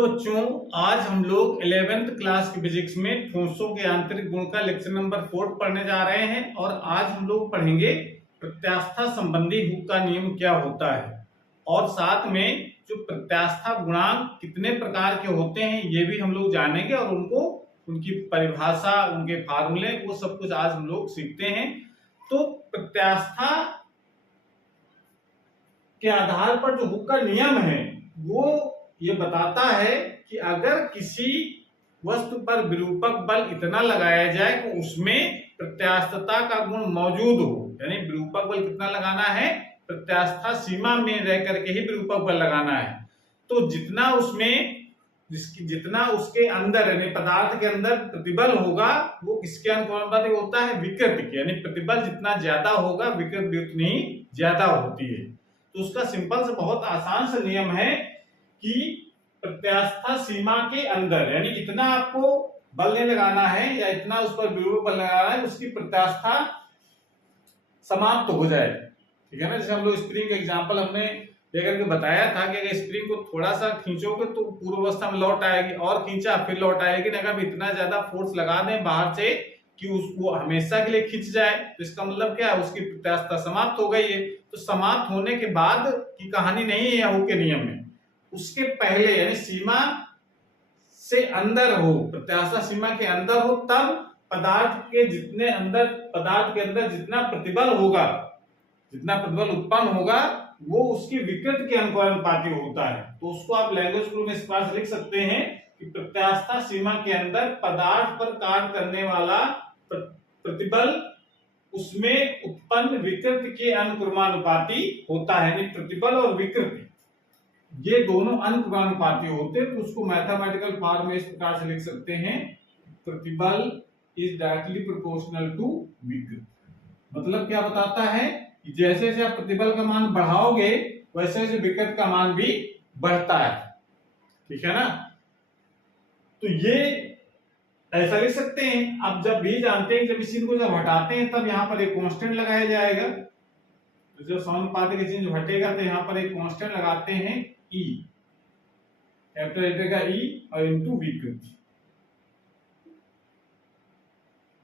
Hello बच्चों, आज हम लोग 11th क्लास की फिजिक्स में ठोसों के आंतरिक गुण का लेक्चर नंबर 4 पढ़ने जा रहे हैं। और आज हम लोग पढ़ेंगे प्रत्यास्था संबंधी हुक का नियम क्या होता है और साथ में जो प्रत्यास्था गुणांक कितने प्रकार के होते हैं ये भी हम लोग जानेंगे और उनकी परिभाषा, उनके फार्मूले, वो सब कुछ आज हम लोग सीखते हैं। तो प्रत्यास्था के आधार पर जो हुक का नियम है वो ये बताता है कि अगर किसी वस्तु पर विरूपक बल इतना लगाया जाए कि उसमें प्रत्यास्थता का गुण मौजूद हो, यानी विरूपक बल कितना लगाना है, प्रत्यास्था सीमा में रह करके ही विरूपक बल लगाना है। तो जितना उसके अंदर यानी पदार्थ के अंदर प्रतिबल होगा वो किसके अनुपातिक होता है, विकृति के। यानी प्रतिबल जितना ज्यादा होगा विकृति भी उतनी ज्यादा होती है। तो उसका सिंपल से बहुत आसान सा नियम है कि प्रत्यास्था सीमा के अंदर यानी इतना आपको बल नहीं लगाना है या इतना उस पर विरूपक बल लगाना है, उसकी प्रत्यास्था समाप्त हो जाए। ठीक है ना। जैसे हम लोग स्प्रिंग का एग्जांपल हमने लेकर के बताया था कि अगर स्प्रिंग को थोड़ा सा खींचोगे तो पूर्वावस्था में लौट आएगी, और खींचा फिर लौट आएगी। लेकिन अगर इतना ज्यादा फोर्स लगा दें बाहर से कि उसको हमेशा के लिए खींच जाए तो इसका मतलब क्या है, उसकी प्रत्यास्था समाप्त हो गई है। तो समाप्त होने के बाद की कहानी नहीं है हुक के नियम में, उसके पहले यानी सीमा से अंदर हो, प्रत्यास्था सीमा के अंदर हो, तब पदार्थ के अंदर जितना प्रतिबल होगा, जितना प्रतिबल उत्पन्न होगा वो उसकी विकृति के अनुपातिक होता है। तो उसको आप लैंग्वेज ग्रुप में इस प्रकार से लिख सकते हैं कि प्रत्यास्था सीमा के अंदर पदार्थ पर कार्य करने वाला प्रतिबल उसमें उत्पन्न विकृति के अनुक्रमानुपाती होता है। यानी प्रतिबल और विकृति ये दोनों अनुक्रमानुपाती होते हैं। तो उसको मैथमेटिकल फॉर्म में इस प्रकार से लिख सकते हैं, प्रतिबल इज डायरेक्टली प्रोपोर्शनल टू विकृति। मतलब क्या बताता है कि जैसे जैसे आप प्रतिबल का मान बढ़ाओगे वैसे वैसे विकृति का मान भी बढ़ता है। ठीक है ना। तो ये ऐसा लिख सकते हैं। अब जब भी जानते हैं जब इसी को जब हटाते हैं तब यहाँ पर एक कांस्टेंट लगाया जाएगा। तो जब समानुपातिक चीज हटेगा तो यहाँ पर एक कांस्टेंट लगाते हैं ई, कैपिटल लेटर का ई और इनटू विकृति,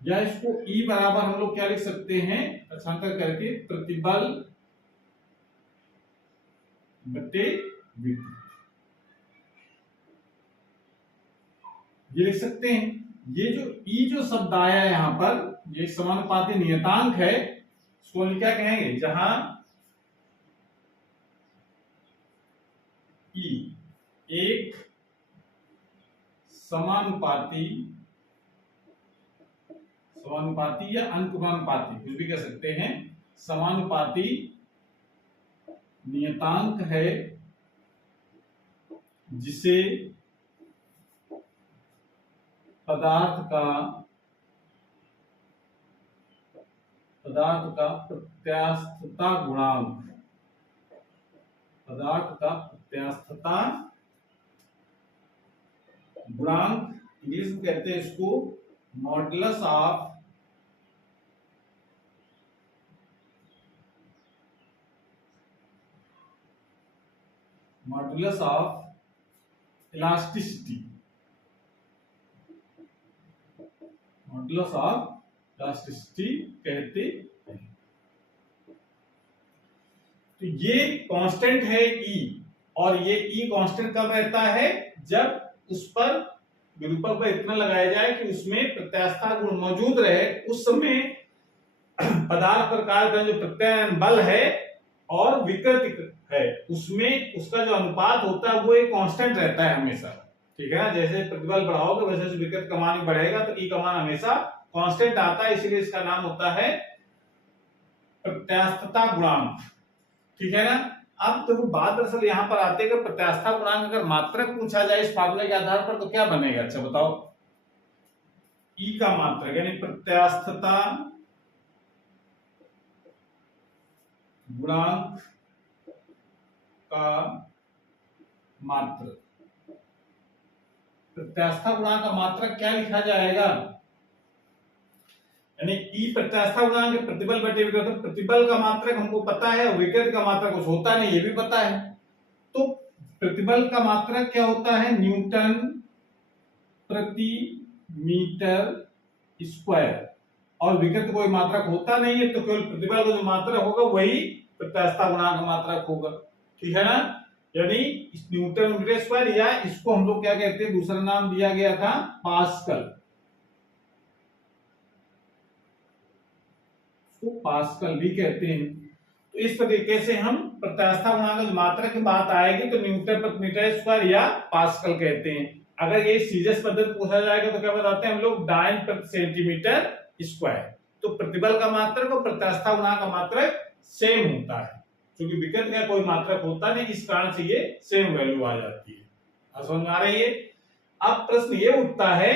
या इसको ई बराबर हम लोग क्या लिख सकते हैं, पक्षांतर करके प्रतिबल बटे विकृति ये लिख सकते हैं। ये जो ई जो शब्द आया है यहाँ पर, ये समानुपाती नियतांक है। इसको क्या कहेंगे, जहां ई एक समानुपाती या अनुक्रमानुपाती, कुछ भी कह सकते हैं, समानुपाती नियतांक है जिसे पदार्थ का प्रत्यास्थता गुणांक, इंग्लिश में कहते हैं इसको मॉडुलस ऑफ इलास्टिसिटी, कहते हैं। तो ये कांस्टेंट है ई, और ये ई कांस्टेंट कब रहता है, जब उस पर विरूपक बल इतना लगाया जाए कि उसमें प्रत्यास्था गुण मौजूद रहे। उस समय पदार्थ पर कार्य करने जो प्रत्यायन बल है और विकृति है उसमें उसका जो अनुपात होता है वो एक कांस्टेंट रहता है हमेशा। ठीक है ना। जैसे प्रतिबल बढ़ाओगे वैसे वैसे विकृति का मान बढ़ेगा, तो ई का मान हमेशा कांस्टेंट आता है, इसलिए इसका नाम होता है प्रत्यास्थता गुणांक। ठीक है ना। अब देखो बात दरअसल यहाँ पर आते हैं कि प्रत्यास्था गुणांक अगर मात्रक पूछा जाए इस फार्मूले के आधार पर तो क्या बनेगा, अच्छा बताओ। ई का मात्रक यानी प्रत्यास्थता गुणांक का मात्रक, प्रत्यास्था गुणांक का मात्रक क्या लिखा जाएगा, यानी ई प्रत्यास्था गुणांक प्रतिबल बटे विकृति। प्रतिबल का मात्रक हमको पता है और विकृति का मात्रक कुछ होता नहीं, ये भी पता है। तो प्रतिबल का मात्रक क्या होता है? न्यूटन प्रति मीटर स्क्वायर। और विकृत कोई मात्रक होता नहीं है, तो केवल प्रतिबल का जो मात्रक होगा वही प्रत्यास्थता गुणांक मात्रक होगा। ठीक है ना? यानी इस न्यूटन मीटर स्क्वायर, या इसको हम लोग क्या कहते हैं, दूसरा नाम दिया गया था पास्कल, इसको पास्कल भी कहते हैं। तो इस तरीके से हम प्रत्यास्थता गुणांक मात्रक की बात आएगी तो न्यूटन प्रति मीटर स्क्वायर या पास्कल कहते हैं। अगर ये सीरियस पद्धति पूछा जाएगा तो क्या बताते हैं हम लोग? डायन प्रति सेंटीमीटर स्क्वायर। तो प्रतिबल का मात्रक और प्रत्यास्थता गुणांक का मात्रक सेम होता है, क्योंकि विकृत का कोई मात्रक होता नहीं, इस कारण से ये सेम वैल्यू आ जाती है। समझ में आ रही है? अब प्रश्न ये उठता है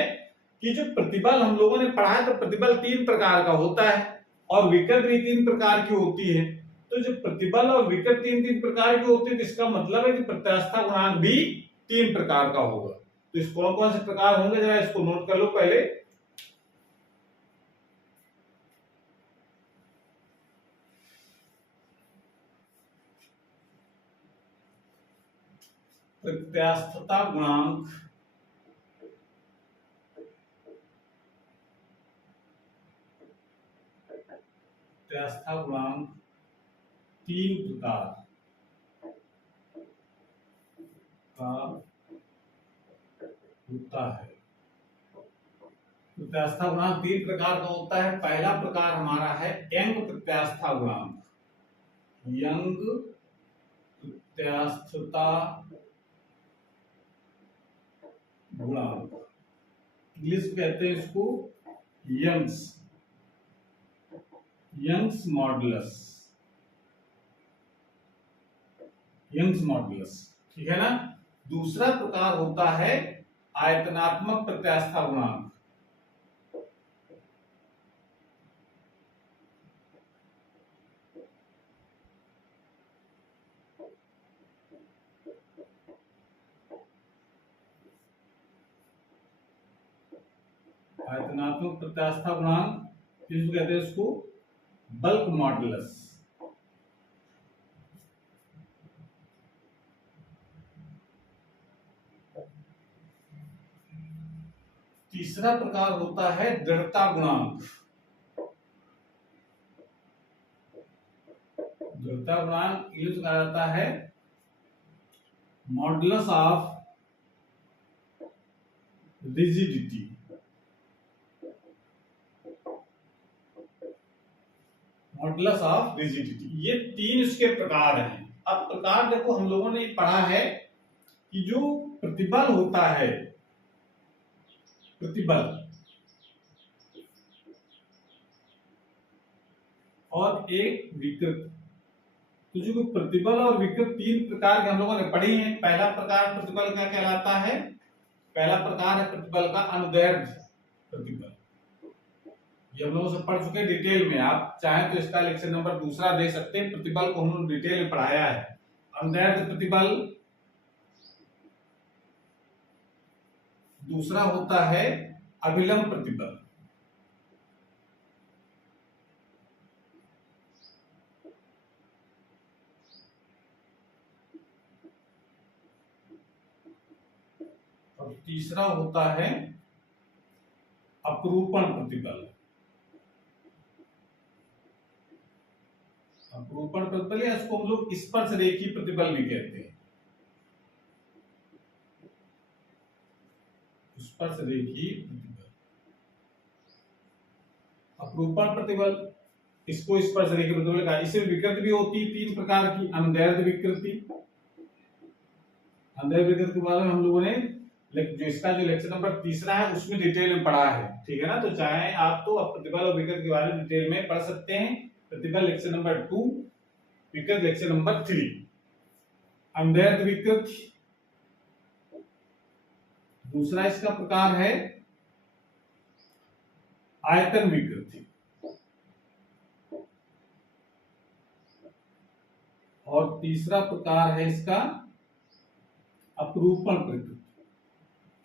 कि जो प्रतिबल हम लोगों ने पढ़ा है, तो प्रतिबल 3 प्रकार का होता है और विकृत भी 3 प्रकार की होती है। तो जो प्रतिबल और विकृत 3 प्रकार की होती है, तो इसका मतलब है कि प्रत्यास्थता गुणांक भी 3 प्रकार का होगा। तो इस कौन कौन से प्रकार होंगे, जरा इसको नोट कर लो पहले। प्रत्यास्थता गुणांक प्रत्यास्थता गुणांक 3 प्रकार का होता है। प्रत्यास्थता गुणांक 3 प्रकार का होता है। पहला प्रकार हमारा है यंग प्रत्यास्थता गुणांक। यंग प्रत्यास्थता गुणांक, इंग्लिश में कहते हैं इसको यंग्स मॉडुलस। यंग्स मॉडुलस, ठीक है ना? दूसरा प्रकार होता है आयतनात्मक प्रत्यास्थता गुणांक। आयतनात्मक प्रत्यास्थता गुणांक किसको कहते हैं? इसको बल्क मॉडुलस। तीसरा प्रकार होता है दृढ़ता गुणांक। दृढ़ता गुणांक यूज कहा जाता है modulus of rigidity. Modulus of rigidity, ये 3 इसके प्रकार हैं। अब प्रकार देखो, हम लोगों ने पढ़ा है कि जो प्रतिबल होता है, प्रतिबल और एक विकृत, तो जो प्रतिबल और विकृत 3 प्रकार के हम लोगों ने पढ़ी हैं। पहला प्रकार प्रतिबल क्या कहलाता है? पहला प्रकार है प्रतिबल का अनुदैर्ध्य प्रतिबल। ये हम लोगों से पढ़ चुके हैं डिटेल में। आप चाहें तो इसका लेक्चर नंबर दूसरा दे सकते हैं। प्रतिबल को हम लोग डिटेल में पढ़ाया है। अनुदैर्ध्य प्रतिबल। दूसरा होता है अभिलंब प्रतिबल। और तीसरा होता है अपरूपण प्रतिबल। अपरूपण प्रतिबल या इसको हम लोग स्पर्श रेखी प्रतिबल भी कहते हैं। स्पर्श रेखी प्रतिबल, अपरूपण प्रतिबल, इसको स्पर्श रेखी प्रतिबल कहा। इसमें विकृति भी होती है 3 प्रकार की। अनुदैर्ध्य विकृति, अनुदैर्ध्य विकृति के बारे में हम लोगों ने जो इसका जो लेक्चर नंबर तीसरा है उसमें डिटेल में पढ़ा है। ठीक है ना? तो चाहे आप तो प्रतिबल और विकृति के बारे में डिटेल में पढ़ सकते हैं। प्रतिबल लेक्चर नंबर 2, विकृति लेक्चर नंबर 3। अनुदैर्ध्य विकृति दूसरा इसका प्रकार है आयतन विकृति। और तीसरा प्रकार है इसका अपरूपण विकृति।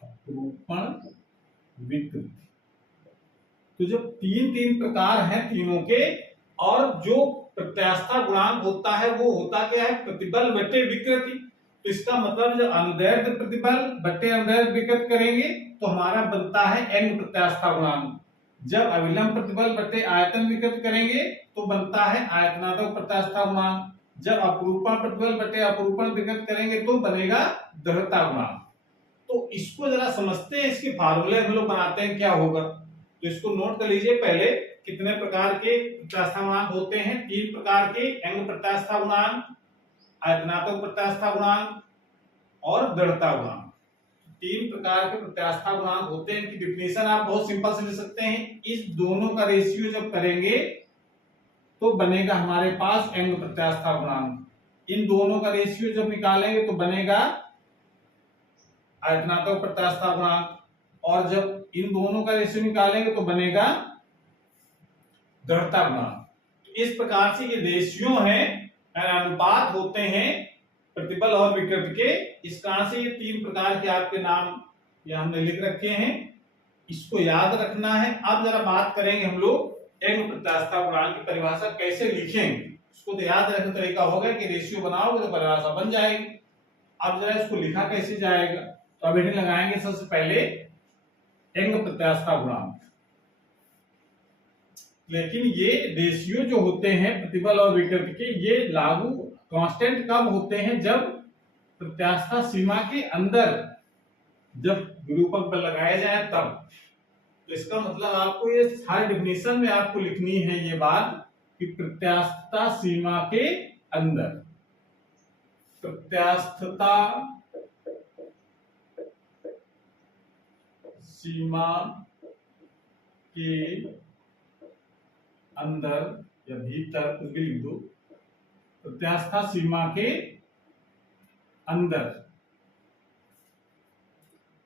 अपरूपण विकृति। तो जब 3 प्रकार हैं तीनों के, और जो प्रत्यास्थता गुणांक होता है वो होता क्या है? प्रतिबल बटे विकृति। तो इसका मतलब जब अनुदैर्ध्य प्रतिबल बटे अनुदैर्ध्य विकृत करेंगे तो हमारा बनता है एंग प्रत्यास्था गुणांक। जब अभिलंब प्रतिबल बटे आयतन विकृत करेंगे तो बनता है आयतनात्मक प्रत्यास्था गुणांक। जब अपरूपण प्रतिबल बटे अपरूपण विकृत करेंगे तो बनेगा दृढ़ता गुणांक। तो इसको जरा समझते हैं, इसके फार्मूले हम लोग बनाते हैं क्या होगा। तो इसको नोट कर लीजिए पहले, कितने प्रकार के प्रत्यास्था गुणांक होते हैं। 3 प्रकार के, एंग प्रत्यास्था गुणांक, आयतनात्मक प्रत्यास्था गुणांक और दृढ़ता गुणांक। 3 प्रकार के प्रत्यास्था गुणांक होते हैं। इनकी डिफिनेशन आप बहुत सिंपल से ले सकते हैं। इस दोनों का रेशियो जब करेंगे तो बनेगा हमारे पास एंग प्रत्यास्था गुणांक। इन दोनों का रेशियो जब निकालेंगे तो बनेगा आयतनात्मक प्रत्यास्था गुणांक, और जब इन दोनों का रेशियो निकालेंगे तो बनेगा दृढ़ता गुणांक। इस प्रकार से ये रेशियो है, अनुपात होते हैं प्रतिबल और विकृत के। इस कारण से ये 3 प्रकार के आपके नाम ये हमने लिख रखे हैं, इसको याद रखना है। अब जरा बात करेंगे हम लोग एंग प्रत्यास्था गुणांक की परिभाषा कैसे लिखेंगे। इसको तो याद रखने का तरीका होगा कि रेशियो बनाओगे तो परिभाषा बन जाएगी। अब जरा इसको लिखा कैसे जाएगा, तो अब हेडिंग लगाएंगे सबसे पहले एंग प्रत्यास्था गुणांक। लेकिन ये रेशियो जो होते हैं प्रतिबल और विकृत के, ये लागू कांस्टेंट कब होते हैं, जब प्रत्यास्था सीमा के अंदर जब विरूपक बल लगाया जाए तब। तो इसका मतलब आपको ये हर डिफिनेशन में आपको लिखनी है ये बात कि प्रत्यास्थता सीमा के अंदर, प्रत्यास्थता सीमा के अंदर या भीतर, कुछ भी लिख दो, प्रत्यास्था सीमा के अंदर,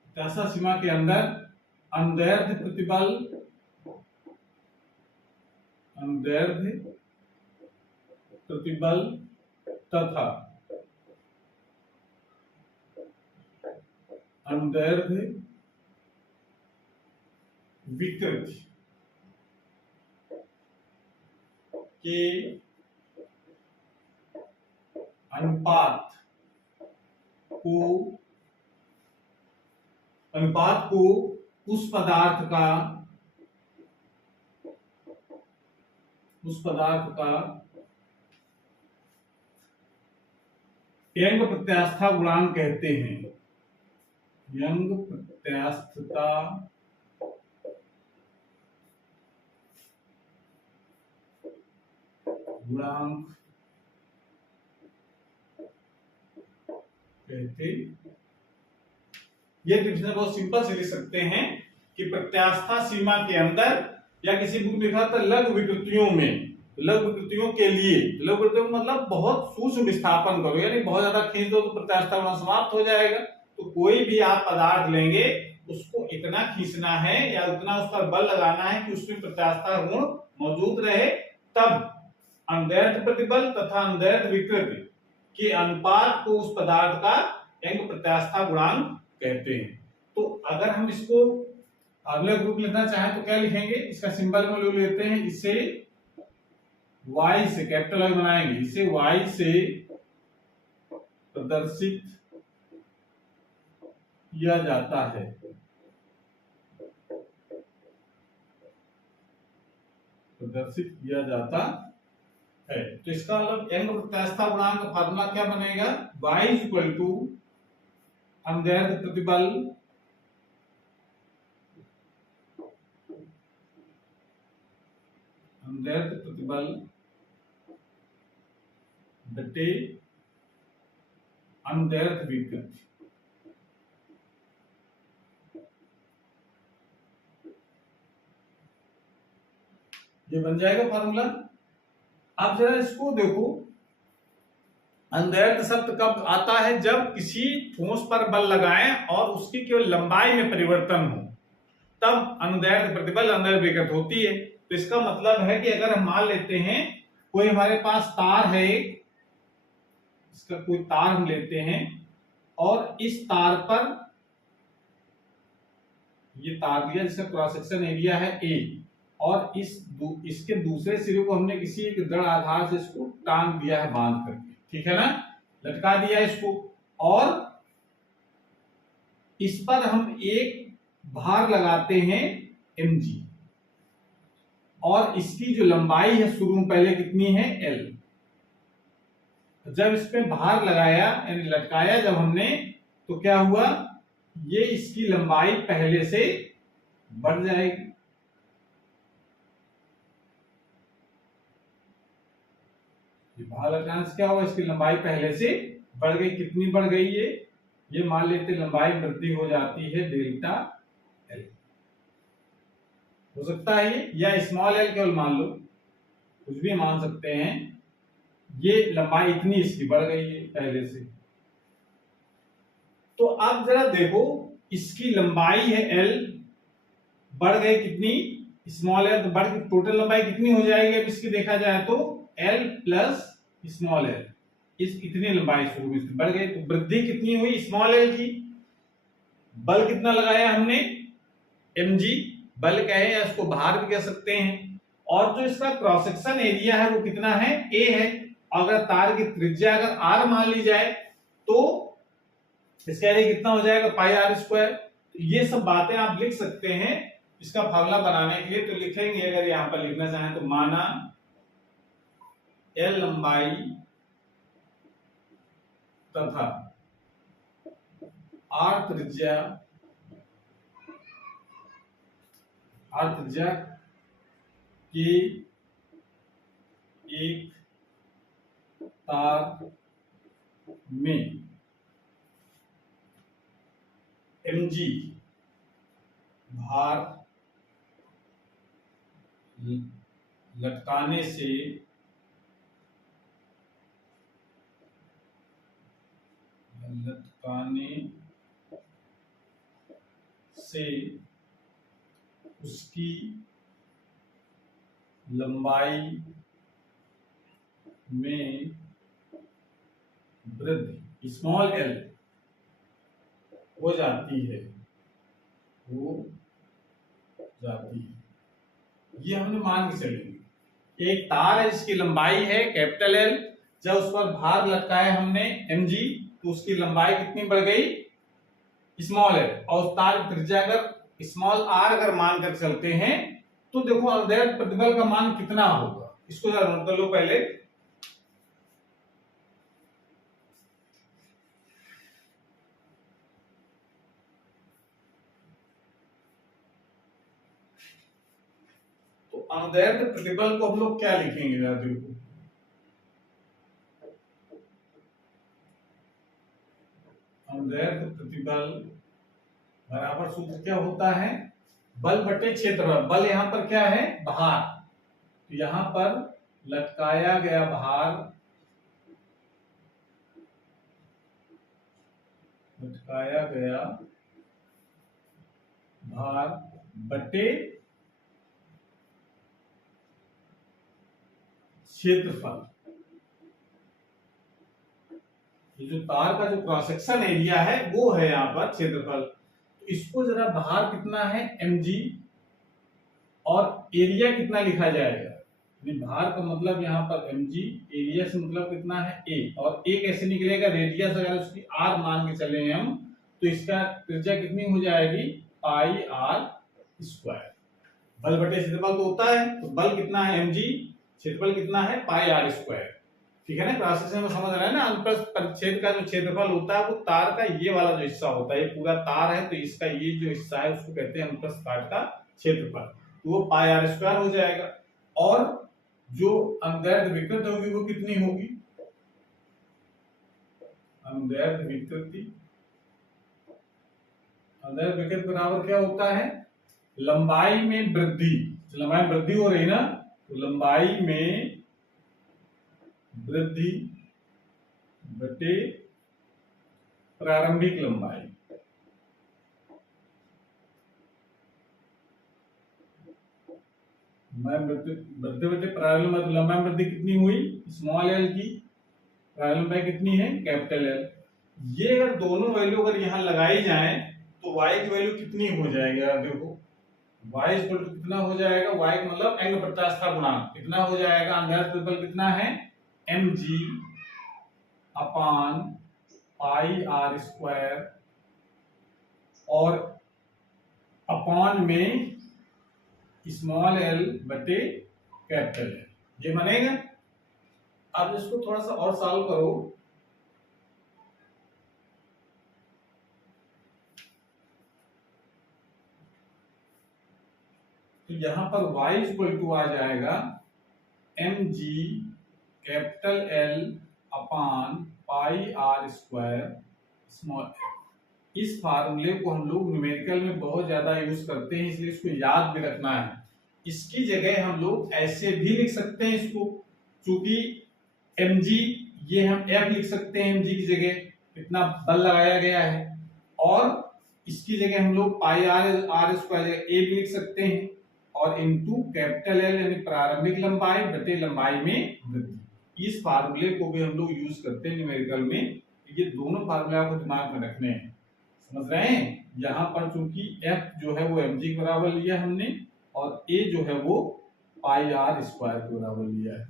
प्रत्यास्था सीमा के अंदर अनुदैर्ध्य प्रतिबल, अनुदैर्ध्य प्रतिबल तथा अनुदैर्ध्य विकृत के अनुपात को उस पदार्थ का यंग प्रत्यास्था गुणांक कहते हैं। यंग प्रत्यास्थता गुणांक कहते। ये डिफिनेशन बहुत सिंपल से लिख सकते हैं कि प्रत्यास्था सीमा के अंदर, या किसी बुक में लिखा था लघु विकृतियों में, लघु विकृतियों के लिए, लघु विकृतियों मतलब बहुत सूक्ष्म विस्थापन करो, यानी बहुत ज्यादा खींच दो तो प्रत्यास्था गुण समाप्त हो जाएगा। तो कोई भी आप पदार्थ लेंगे उसको इतना खींचना है या उतना उस पर बल लगाना है कि उसमें प्रत्यास्था गुण मौजूद रहे, तब अनुदैर्ध्य प्रतिबल तथा अनुदैर्ध्य विकृति के अनुपात को उस पदार्थ का यंग प्रत्यास्था गुणांक कहते हैं। तो अगर हम इसको अगले ग्रुप लिखना चाहें तो क्या लिखेंगे, इसका सिंबल में लोग लेते हैं, इसे y से कैपिटल Y बनाएंगे, इसे y से प्रदर्शित किया जाता है। प्रदर्शित किया जाता है। तो इसका मतलब यंग प्रत्यास्था गुणांक का फार्मूला क्या बनेगा, y इक्वल टू अनुदैर्ध्य प्रतिबल अनुदैर्ध्य प्रतिबल बटे अनुदैर्ध्य विकृति। ये बन जाएगा फार्मूला। आप जरा इसको देखो, अनुदैर्ध्य शब्द कब आता है, जब किसी ठोस पर बल लगाएं और उसकी केवल लंबाई में परिवर्तन हो, तब अनुदैर्ध्य प्रतिबल अनुदैर्ध्य विकृत होती है। तो इसका मतलब है कि अगर हम मान लेते हैं कोई हमारे पास तार है, इसका कोई तार हम लेते हैं और इस तार पर, ये तार दिया जिसका क्रॉस सेक्शन एरिया है A, और इसके दूसरे सिरे को हमने किसी एक दृढ़ आधार से इसको टांग दिया है बांध करके, ठीक है ना, लटका दिया इसको। और इस पर हम एक भार लगाते हैं mg, और इसकी जो लंबाई है शुरू में पहले कितनी है l। जब इस पे भार लगाया यानी लटकाया जब हमने, तो क्या हुआ, ये इसकी लंबाई पहले से बढ़ जाएगी। भार लगाने से क्या हुआ, इसकी लंबाई पहले से बढ़ गई। कितनी बढ़ गई ये मान लेते लंबाई वृद्धि हो जाती है डेल्टा एल। हो सकता है ये, या स्मॉल एल केवल मान लो, कुछ भी मान सकते हैं। ये लंबाई इतनी इसकी बढ़ गई है पहले से। तो अब जरा देखो, इसकी लंबाई है एल, बढ़ गई कितनी, स्मॉल एल, तो बढ़ टोटल लंबाई कितनी हो जाएगी अब इसकी देखा जाए तो एल प्लस स्मॉल एल। इस इतनी लंबाई शुरू में बढ़ गई, तो वृद्धि कितनी हुई स्मॉल एल की। बल कितना लगाया हमने, mg बल कहे या इसको भार भी कह सकते हैं। और जो इसका क्रॉस सेक्शन एरिया है वो कितना है, a है। अगर तार की त्रिज्या अगर r मान ली जाए तो इसका एरिया कितना हो जाएगा, पाई आर स्क्वायर। ये सब बातें आप लिख सकते हैं इसका फार्मूला बनाने के लिए। तो लिखेंगे, अगर यहां पर लिखना चाहें तो, माना एल लंबाई तथा आर त्रिज्या के एक तार में mg भार लटकाने से उसकी लंबाई में वृद्धि स्मॉल एल हो जाती है। ये हमने मान के चलेंगे। एक तार है जिसकी लंबाई है कैपिटल एल, जब उस पर भार लटकाया हमने mg, तो उसकी लंबाई कितनी बढ़ गई स्मॉल एल, और उस तार की त्रिज्या अगर स्मॉल आर अगर मान कर चलते हैं तो देखो अवदैर्घ्य प्रतिबल का मान कितना होगा, इसको जरा नोट कर लो पहले। तो अवदैर्घ्य प्रतिबल को हम लोग क्या लिखेंगे जरा देखो, अवदैर्घ्य प्रतिबल बराबर सूत्र क्या होता है, बल बटे क्षेत्रफल। बल यहां पर क्या है, भार, तो यहां पर लटकाया गया भार बटे क्षेत्रफल। ये जो तार का जो क्रॉस सेक्शन एरिया है वो है यहाँ पर क्षेत्रफल। तो इसको जरा भार कितना है mg और एरिया कितना लिखा जाएगा, भार का मतलब यहाँ पर mg, एरिया से मतलब कितना है a, और a कैसे निकलेगा, रेडियस अगर उसकी r मान के चले हम तो इसका त्रिज्या कितनी हो जाएगी, पाई आर स्क्वायर। बल बटे क्षेत्रफल तो होता है, तो बल कितना है mg, क्षेत्रफल कितना है पाई आर स्क्वायर। ठीक है ना, क्रॉस सेक्शन में समझ रहा है ना। अनुप्रस्थ परिच्छेद का जो क्षेत्रफल होता है वो तार का ये वाला जो हिस्सा होता है, ये पूरा तार है तो इसका ये जो हिस्सा है उसको कहते हैं अनुप्रस्थ काट का क्षेत्रफल, तो वो पाई आर स्क्वायर हो जाएगा। और जो अनदैर्घ्य विकृति होगी वो कितनी होगी, अनदैर्घ्य विकृति बराबर क्या होता है, लंबाई में वृद्धि। लंबाई में वृद्धि हो रही ना, तो लंबाई में वृद्धि बटे प्रारंभिक लंबाई। वृद्धि बटे प्रारंभिक लंबाई, तो लंबाई में वृद्धि कितनी हुई स्मॉल एल की, प्रारंभिक लंबाई कितनी है कैपिटल एल। ये अगर दोनों वैल्यू अगर यहाँ लगाई जाए तो y की वैल्यू कितनी हो जाएगी, आप देखो y इक्वल टू कितना हो जाएगा, y का मतलब एंग प्रत्यास्था गुणांक कितना हो जाएगा, अनदैर्घ्य प्रतिबल कितना है mg upon pi r square और अपॉन में स्मॉल एल बटे कैपिटल एल, ये बनेगा। अब इसको थोड़ा सा और सॉल्व करो, तो यहां पर y इक्वल टू आ जाएगा mg capital L upon pi r square small L. इस फार्मूले को हम लोग न्यूमेरिकल में बहुत ज्यादा यूज करते हैं, इसलिए इसको याद भी रखना है। इसकी जगह हम लोग ऐसे भी लिख सकते हैं इसको, क्योंकि mg ये हम f लिख सकते हैं, mg की जगह कितना बल लगाया गया है, और इसकी जगह हम लोग पाई आर स्क्वायर जगह a भी लिख सकते हैं, और इनटू कैपिटल एल यानी प्रारंभिक लंबाई बटे लंबाई में वृद्धि। इस फार्मूले को भी हम लोग यूज करते हैं न्यूमेरिकल में। ये दोनों फार्मूले आपको दिमाग में रखने हैं, समझ रहे हैं। यहाँ पर चूंकि f जो है वो mg के बराबर लिया हमने, और a जो है वो पाई आर स्क्वायर के बराबर लिया है।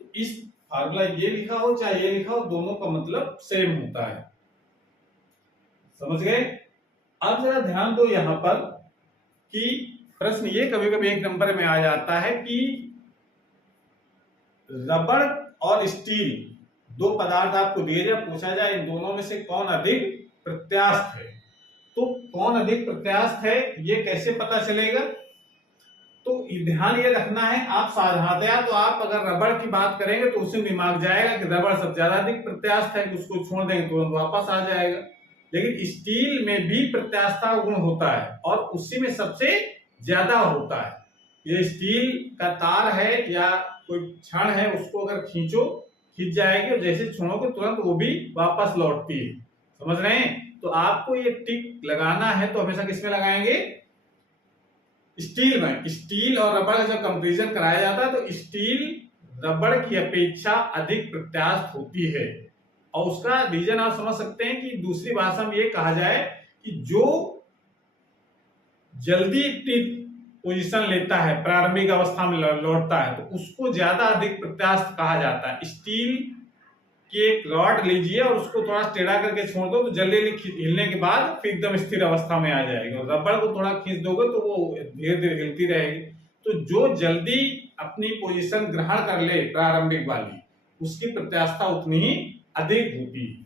तो इस फार्मूला ये लिखा हो चाहे ये लिखा हो, दोनों का मतलब सेम होता है, समझ गए। अब जरा ध्यान दो यहाँ पर कि प्रश्न ये कभी कभी एक नंबर में आ जाता है कि रबड़ और स्टील दो पदार्थ आपको दिए जाए, पूछा जाए इन दोनों में से कौन अधिक प्रत्यास्थ है। तो कौन अधिक प्रत्यास्थ है ये कैसे पता चलेगा, तो ध्यान ये रखना है। आप साधारणतया तो आप अगर रबड़ की बात करेंगे तो उससे दिमाग जाएगा कि रबड़ सबसे ज्यादा अधिक प्रत्यास्थ है, उसको छोड़ देंगे तुरंत वापस आ जाएगा। लेकिन स्टील में भी प्रत्यास्थता गुण होता है और उसी में सबसे ज्यादा होता है। ये स्टील का तार है या कोई छड़ है, उसको अगर खींच जाएगी, और जैसे छोड़ोगे तुरंत वो भी वापस लौटती है, समझ रहे हैं। तो आपको ये टिक लगाना है तो हमेशा किसमें लगाएंगे, स्टील में। स्टील और रबड़ का जब कंपैरिजन कराया जाता है तो स्टील रबड़ की अपेक्षा अधिक प्रत्यास्थ होती है, और उसका रीजन आप समझ सकते हैं कि दूसरी भाषा में ये कहा जाए कि जो जल्दी पोजीशन लेता है, प्रारंभिक अवस्था में लौटता है, तो उसको ज्यादा अधिक प्रत्यास्थ कहा जाता है। स्टील की एक रॉड लीजिए और उसको थोड़ा टेढ़ा करके छोड़ दो तो जल्दी हिलने के बाद फिर एकदम स्थिर अवस्था में आ जाएगी, और रबड़ को थोड़ा खींच दोगे तो वो धीरे धीरे हिलती रहेगी। तो जो जल्दी अपनी पोजीशन ग्रहण कर ले प्रारंभिक वाली, उसकी प्रत्यास्थता उतनी ही अधिक होती है,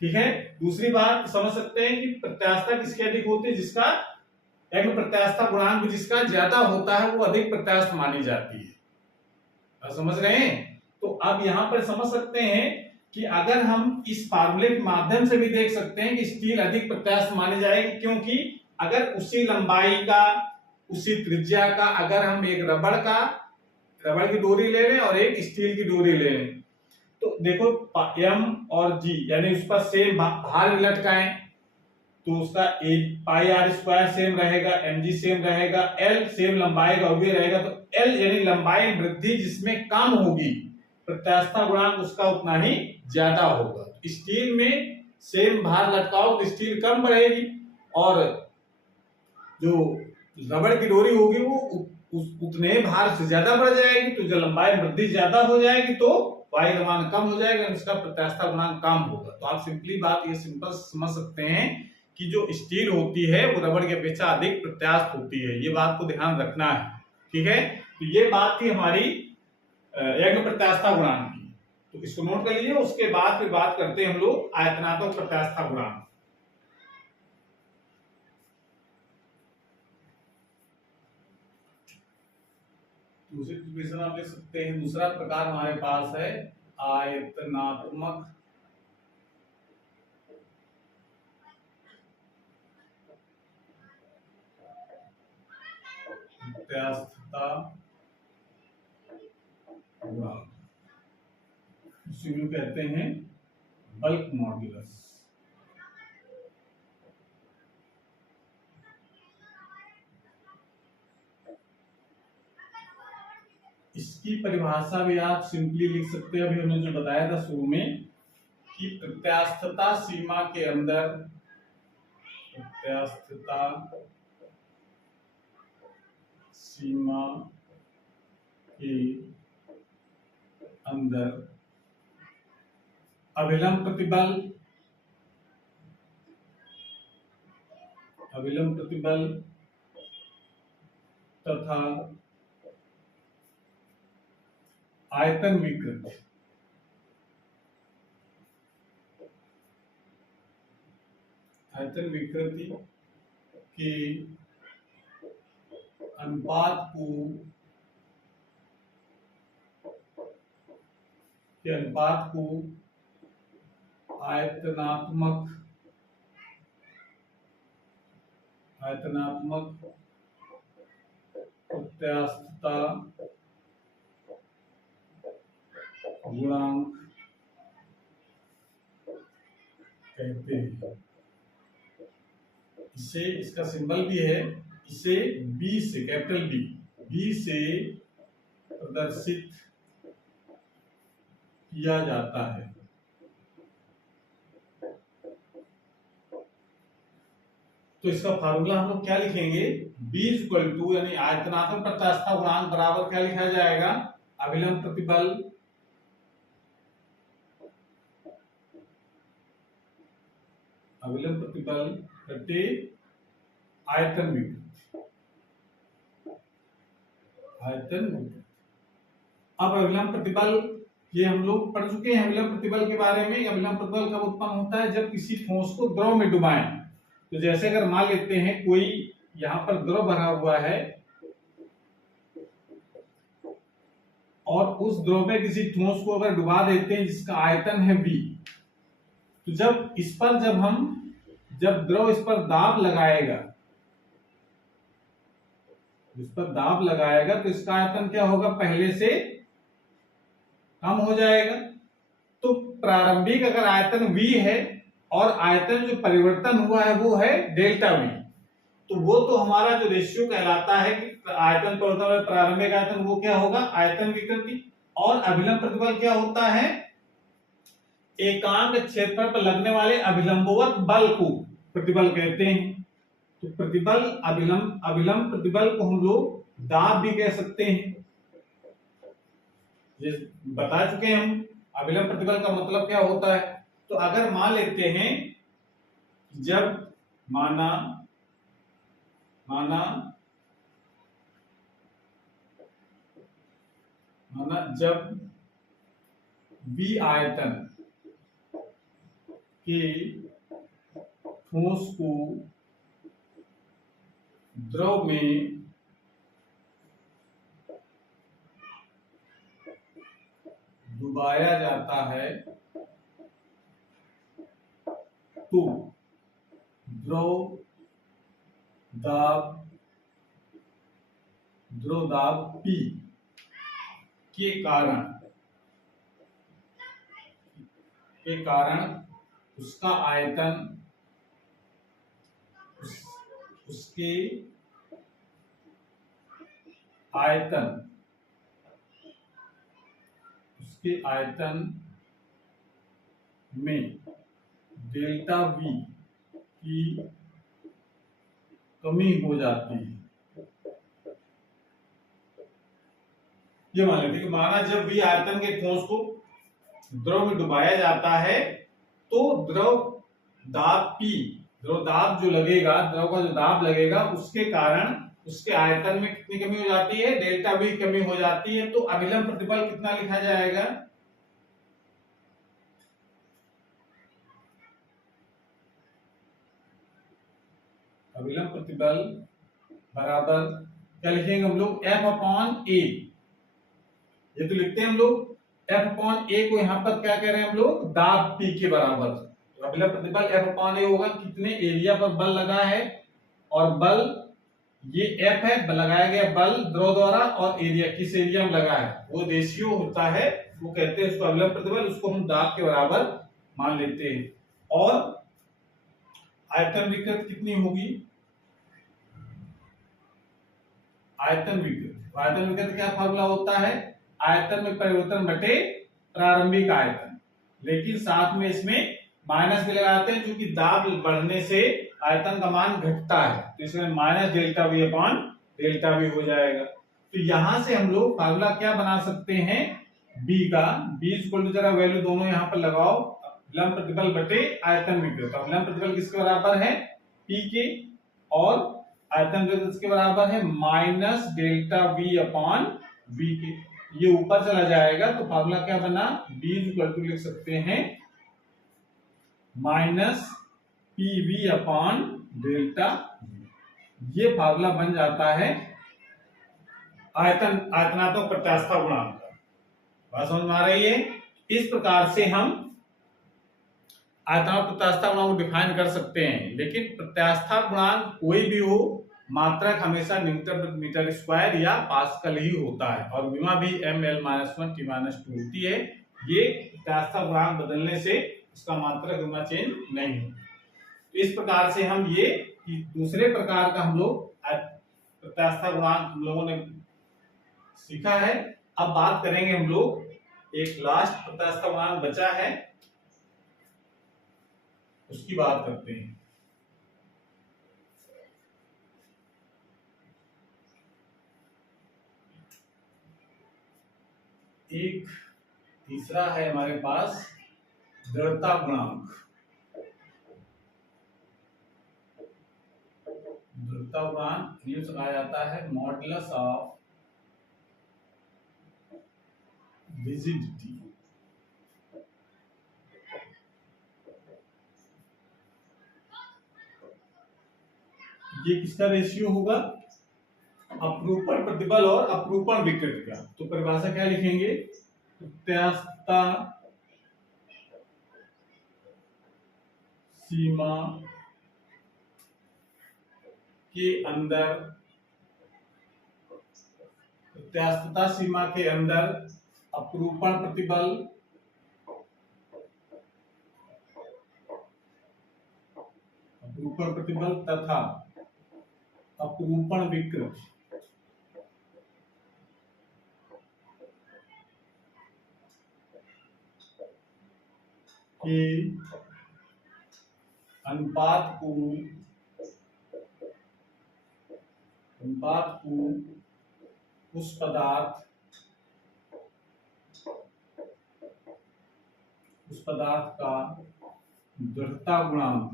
ठीक है। दूसरी बात समझ सकते हैं कि प्रत्यास्थता किसकी अधिक होती है, जिसका एक प्रत्यास्थता गुणांक भी जिसका ज्यादा होता है वो अधिक प्रत्यास्थ मानी जाती है, समझ रहे हैं। तो अब यहां पर समझ सकते हैं कि अगर हम इस फार्मूले के माध्यम से भी देख सकते हैं कि स्टील अधिक प्रत्यास्थ मानी जाएगी, क्योंकि अगर उसी लंबाई का उसी त्रिज्या का अगर हम एक रबड़ की डोरी ले लें और एक स्टील की डोरी ले लें, तो देखो m और g यानी उस पर सेम भार लटकाएं तो उसका पाई आर स्क्वायर सेम रहेगा, mg सेम रहेगा, l सेम लंबाई का भी रहेगा। तो l यानी लंबाई वृद्धि जिसमें कम होगी, प्रत्यास्थता गुणांक उसका उतना ही ज्यादा होगा। स्टील में सेम भार लटकाओ तो स्टील कम बढ़ेगी, और जो रबड़ की डोरी होगी वो उतने भार से ज्यादा बढ़ जाएगी। तो जो लंबाई वृद्धि ज्यादा हो जाएगी तो वायु का मान कम हो जाएगा, उसका प्रत्यास्थता गुणांक कम होगा। तो आप सिंपली बात ये सिंपल समझ सकते हैं कि जो स्टील होती है वो रबड़ की अपेक्षा अधिक प्रत्यास्थ होती है, ये बात को ध्यान रखना है, ठीक है। तो ये बात थी हमारी यज्ञ प्रत्यास्थता गुणांक की, तो इसको नोट कर लीजिए। उसके बाद फिर बात करते हैं हम लोग आयतनात्मक प्रत्यास्थता गुणांक। दूसरी डिफिनेशन आप लिख सकते हैं, दूसरा प्रकार हमारे पास है आयतनात्मक प्रत्यास्थता गुणांक, इसे कहते हैं बल्क मॉड्यूलस। इसकी परिभाषा भी आप सिंपली लिख सकते हैं, अभी हमने जो बताया था शुरू में कि प्रत्यास्थता सीमा के अंदर, प्रत्यास्थता सीमा के अंदर अभिलंब प्रतिबल अभिलंब प्रतिबल तथा आयतन विकृति के अनुपात को आयतनात्मक प्रत्यास्थता गुणांक कहते हैं। इसे, इसका सिंबल भी है, इसे बी से, कैपिटल बी से प्रदर्शित किया जाता है। तो इसका फार्मूला हम लोग क्या लिखेंगे, B इक्वल टू, यानी आयतनात्मक प्रत्यास्थता गुणांक बराबर क्या लिखा जाएगा, अभिलंब प्रतिबल घटे आयतन विकृति। अब अभिलंब प्रतिबल, ये हम लोग पढ़ चुके हैं अभिलंब प्रतिबल के बारे में। अभिलंब प्रतिबल कब उत्पन्न होता है, जब किसी ठोस को द्रव में डुबाएं। तो जैसे अगर मान लेते हैं कोई यहाँ पर द्रव भरा हुआ है और उस द्रव में किसी ठोस को अगर डुबा देते हैं जिसका आयतन है V, तो जब द्रव इस पर दाब लगाएगा तो इसका आयतन क्या होगा, पहले से कम हो जाएगा। तो प्रारंभिक अगर आयतन V है और आयतन जो परिवर्तन हुआ है वो है डेल्टा V, तो वो तो हमारा जो रेशियो कहलाता है कि आयतन परिवर्तन में प्रारंभिक आयतन, वो क्या होगा, आयतन विकृति। और अभिलंब प्रतिबल क्या होता है, एकांक क्षेत्रफल पर लगने वाले अभिलंबवत बल को प्रतिबल कहते हैं। तो अभिलंब प्रतिबल को हम लोग दाब भी कह सकते हैं। ये बता चुके हैं हम अभिलंब प्रतिबल का मतलब क्या होता है। तो अगर मान लेते हैं, जब माना जब V आयतन के ठोस को द्रव में डुबाया जाता है तो द्रव दाब P के कारण उसका आयतन उसके आयतन में डेल्टा V की कमी हो जाती है। ये मान लेते हैं कि माना जब V आयतन के ठोस को द्रव में डुबाया जाता है तो द्रव दाब जो लगेगा, द्रव का जो दाब लगेगा उसके कारण उसके आयतन में कितनी कमी हो जाती है, डेल्टा V कमी हो जाती है। तो अभिलंब प्रतिबल कितना लिखा जाएगा, अभिलंब प्रतिबल बराबर क्या लिखेंगे हम लोग, F/A। ये तो लिखते हैं हम लोग F/A को, यहां पर क्या कह रहे हैं हम लोग, दाब P के बराबर। तो अभिलंब प्रतिबल F/A होगा, कितने एरिया पर बल लगा है, और बल ये F है, लगाया गया बल द्रव द्वारा, और एरिया किस एरिया में लगा है वो रेशियो होता है, वो कहते हैं उसको अभिलंब प्रतिबल, उसको हम दाब के बराबर मान लेते हैं। और आयतन विकृति कितनी होगी, आयतन विकृति क्या फॉर्मूला होता है, आयतन में परिवर्तन बटे प्रारंभिक आयतन, लेकिन साथ में इसमें माइनस भी लगाते हैं क्योंकि दाब बढ़ने से आयतन का मान घटता है, तो इसमें माइनस डेल्टा V हो जाएगा। तो यहां से हम लोग फार्मूला क्या बना सकते हैं, B का, B इक्वल टू, जरा वैल्यू दोनों यहां पर लगाओ, अभिलंब प्रतिबल बटे आयतन विकृति। अभिलंब प्रतिबल किसके बराबर है, P के, और आयतन वेग इसके बराबर है minus delta V upon V के। ये ऊपर चला जाएगा तो फार्मूला क्या बना, b इक्वल टू लिख सकते हैं minus P V upon delta. ये फार्मूला बन जाता है आयतनात्मक प्रत्यास्थता गुणांक का। बात समझ में आ रही है? इस प्रकार से हम आयतनात्मक प्रत्यास्थता गुणांक को डिफाइन कर सकते हैं। लेकिन प्रत्यास्थता गुणांक कोई भी हो, मात्रक हमेशा न्यूटन प्रति मीटर स्क्वायर या पास्कल ही होता है और विमा भी ml-1 t-2 होती है। ये प्रत्यास्थता गुणांक बदलने से इसका मात्रक विमा चेंज नहीं होता। इस प्रकार से हम ये दूसरे प्रकार का हम लोग प्रत्यास्थता गुणांक हम लोगों ने सीखा है। अब बात करेंगे हम लोग एक लास्ट प्रत्यास्थता गुणांक बचा है, उसकी बात करते हैं। एक तीसरा है हमारे पास दृढ़ता गुणांक। दृढ़ता गुणांक ये कहा जाता है मॉडुलस ऑफ रिजिडिटी। ये किसका रेशियो होगा, अपरूपण प्रतिबल और अपरूपण विकृति का। तो परिभाषा क्या लिखेंगे, प्रत्यास्थता सीमा के अंदर, प्रत्यास्थता सीमा के अंदर अपरूपण प्रतिबल तथा अपरूपण विकृति के अनुपात को उस पदार्थ का दृढ़ता गुणांक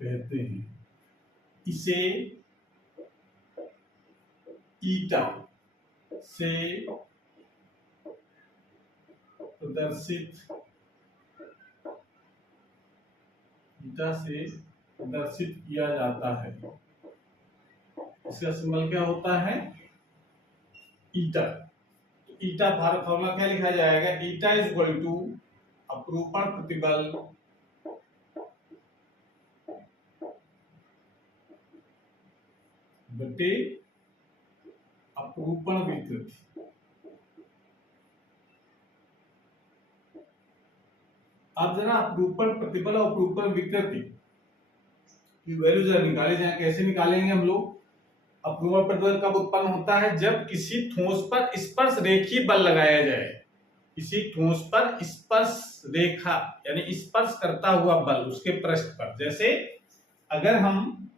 कहते हैं। इसे ईटा से प्रदर्शित किया जाता है। इसका सिंबल क्या होता है, ईटा। तो ईटा फॉर्मूला क्या लिखा जाएगा, ईटा इज इक्वल टू अपरूपण प्रतिबल बटे अपरूपण विकृति। अब जरा अपरूपण प्रतिबल और अपरूपण विकृति की वैल्यू जरा निकाले जाए। कैसे निकालेंगे हम लोग, अपरूपण प्रतिबल कब उत्पन्न होता है, जब किसी ठोस पर स्पर्श रेखीय बल लगाया जाए। किसी ठोस पर स्पर्श रेखा यानी स्पर्श करता हुआ बल उसके पृष्ठ पर। जैसे अगर हम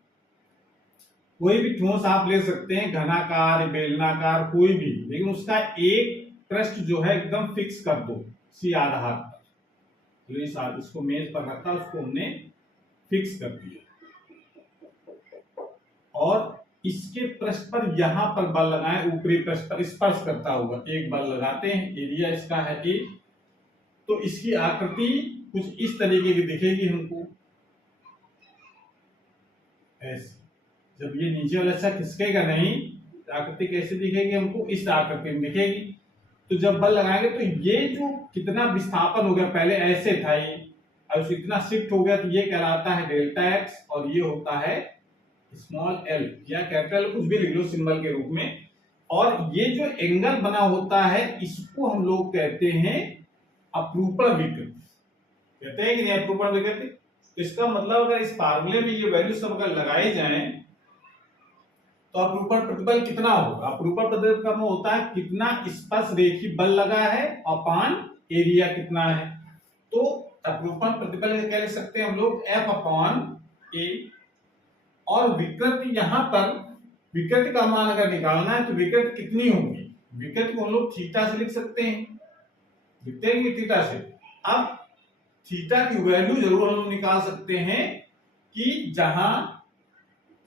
कोई भी ठोस आप ले सकते हैं, घनाकार बेलनाकार कोई भी, लेकिन उसका एक पृष्ठ जो है एकदम फिक्स कर दो इसी आधार पर। इसको मेज पर रखा, उसको हमने फिक्स कर दिया और इसके पृष्ठ पर यहां पर बल लगाएं, ऊपरी पृष्ठ पर स्पर्श करता हुआ एक बल लगाते हैं। एरिया इसका है ए। तो इसकी आकृति कुछ इस तरीके की दिखेगी हमको, ऐसे। जब ये नीचे वाला हिस्सा खिसकेगा नहीं, आकृति कैसे दिखेगी हमको, इस आकृति में दिखेगी। तो जब बल लगाएंगे तो ये जो कितना विस्थापन हो गया, पहले ऐसे था ये, अब इतना शिफ्ट हो गया, तो ये कहलाता है डेल्टा एक्स और ये होता है स्मॉल एल या कैपिटल, कुछ भी लिख लो सिंबल के रूप में। और ये जो एंगल बना होता है इसको हम लोग कहते हैं अपरूपण विकृति। कहते हैं कि नहीं अपरूपण विकृति। तो इसका मतलब अगर इस फार्मूले में ये वैल्यू सब अगर लगाए जाएं तो अपरूपण प्रतिबल कितना होगा, अपरूपण प्रतिबल का मतलब होता है कितना स्पर्श रेखीय बल लगा है अपान एरिया कितना है। तो अपरूपण प्रतिबल क्या लिख सकते हैं हम लोग, F अपॉन ए। और विकृति यहां पर विकृति का मान अगर निकालना है तो विकृति कितनी होगी, विकृति को हम लोग थीटा से लिख सकते हैं, लिखते हैं कि थीटा से। अब थीटा की वैल्यू जरूर हम लोग निकाल सकते हैं कि जहां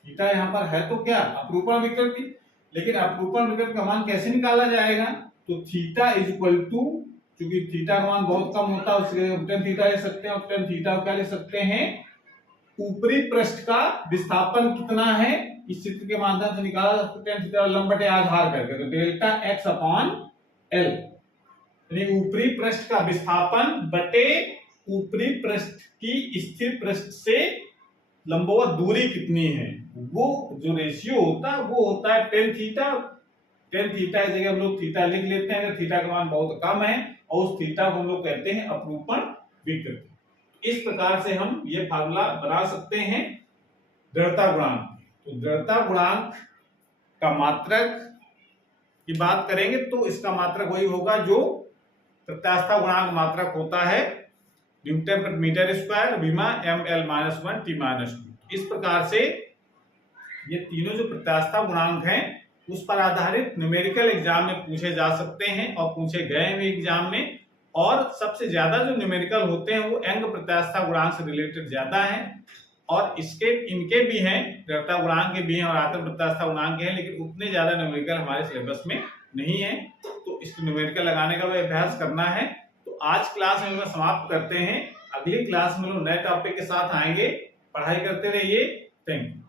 थीटा यहां पर है तो क्या अपरूपण विकृति, लेकिन अपरूपण विकृति का मान कैसे निकाला जाएगा, तो थीटा इज इक्वल टू, क्योंकि थीटा का मान बहुत कम होता है उसके tan थीटा ले सकते हैं, और tan थीटा क्या ले सकते हैं, ऊपरी पृष्ठ का विस्थापन कितना है इस चित्र के माध्यम से निकाला जा सकता है, tan थीटा लंब बटे आधार करके, तो डेल्टा x अपॉन l, यानी ऊपरी पृष्ठ का विस्थापन बटे ऊपरी पृष्ठ की स्थिर पृष्ठ से लंबवत दूरी कितनी है, वो जो रेशियो होता है वो होता है tan थीटा। tan थीटा की जगह हम लोग थीटा लिख लेते हैं अगर थीटा का मान बहुत कम है, और उस थीटा को हम लोग कहते हैं अपरूपण विकृति। इस प्रकार से हम ये फार्मूला बना सकते हैं दृढ़ता गुणांक। तो दृढ़ता गुणांक का मात्रक की बात करेंगे तो इसका मात्रक वही होगा जो प्रत्यास्थता गुणांक मात्रक होता है, न्यूटन प्रति मीटर स्क्वायर विमा ml-1 t-2। इस प्रकार से ये तीनों जो प्रत्यास्थता गुणांक हैं उस पर आधारित न्यूमेरिकल एग्जाम में पूछे जा सकते हैं और पूछे गए हैं एग्जाम में, और सबसे ज्यादा जो न्यूमेरिकल होते हैं वो अंग प्रत्यास्थता गुणांक से रिलेटेड ज्यादा है, और इनके भी हैं, दृढ़ता गुणांक के भी हैं और आत्म प्रत्यास्थता गुणांक के हैं, लेकिन उतने ज्यादा न्यूमेरिकल हमारे सिलेबस में नहीं है, तो इस न्यूमेरिकल लगाने का भी अभ्यास करना है। तो आज क्लास में समाप्त करते हैं, अगली क्लास में लोग नए टॉपिक के साथ आएंगे, पढ़ाई करते रहिए। Thank you.